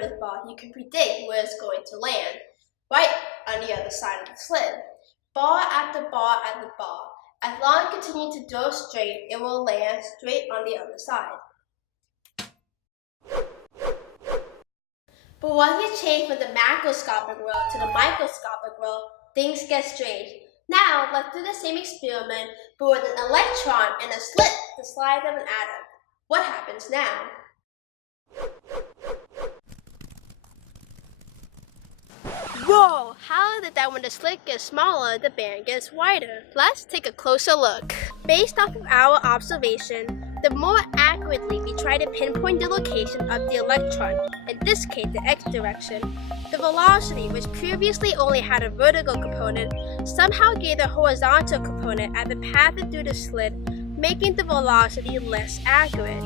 tennis ball, you can predict where it's going to land, right on the other side of the slit. Ball after ball after ball. As long as you continue to throw straight, it will land straight on the other side. But once you change from the macroscopic world to the microscopic world, things get strange. Now, let's do the same experiment, but with an electron and a slit the size of an atom. What happens now? Whoa! How is it that when the slit gets smaller, the band gets wider? Let's take a closer look. Based off of our observation, the more accurately we try to pinpoint the location of the electron, in this case the x direction, the velocity, which previously only had a vertical component, somehow gave a horizontal component as it passed through the slit, making the velocity less accurate.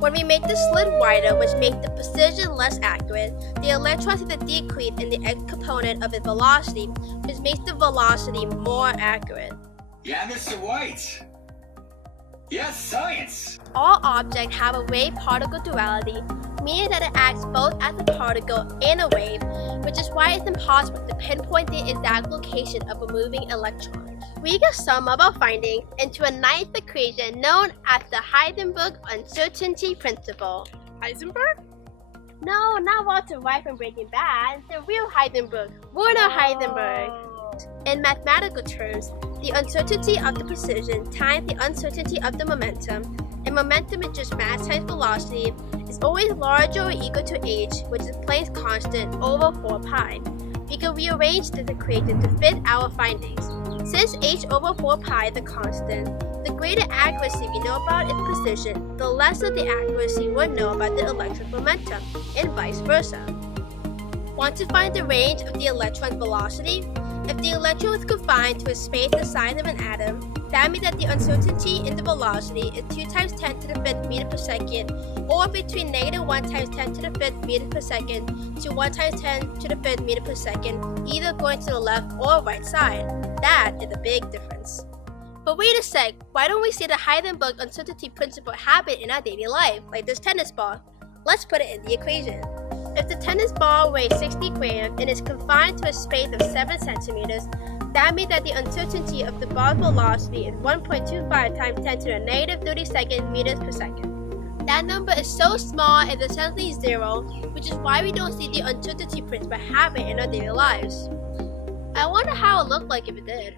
When we make the slit wider, which makes the precision less accurate, the electron sees a decrease in the x component of its velocity, which makes the velocity more accurate. Yeah, Mr. White. Yes, science! All objects have a wave-particle duality, meaning that it acts both as a particle and a wave, which is why it's impossible to pinpoint the exact location of a moving electron. We can sum up our findings into a nice equation known as the Heisenberg uncertainty principle. Heisenberg? No, not Walter White from Breaking Bad, the real Heisenberg, Werner Heisenberg. In mathematical terms, the uncertainty of the precision times the uncertainty of the momentum, and momentum is just mass times velocity, is always larger or equal to h, which is Planck's constant, over 4 pi. We can rearrange this equation to fit our findings. Since h over 4 pi is a constant, the greater accuracy we know about its precision, the lesser the accuracy we know about the electron's momentum, and vice versa. Want to find the range of the electron's velocity? If the electron is confined to a space the size of an atom, that means that the uncertainty in the velocity is 2 times 10 to the 5th meter per second, or between negative 1 times 10 to the 5th meter per second to 1 times 10 to the 5th meter per second, either going to the left or right side. That is a big difference. But wait a sec, why don't we see the Heisenberg uncertainty principle happen in our daily life, like this tennis ball? Let's put it in the equation. If the tennis ball weighs 60 grams and is confined to a space of 7 centimeters, that means that the uncertainty of the ball's velocity is 1.25 times 10 to the negative 32nd meters per second. That number is so small it's essentially zero, which is why we don't see the uncertainty principle happen in our daily lives. I wonder how it looked like if it did.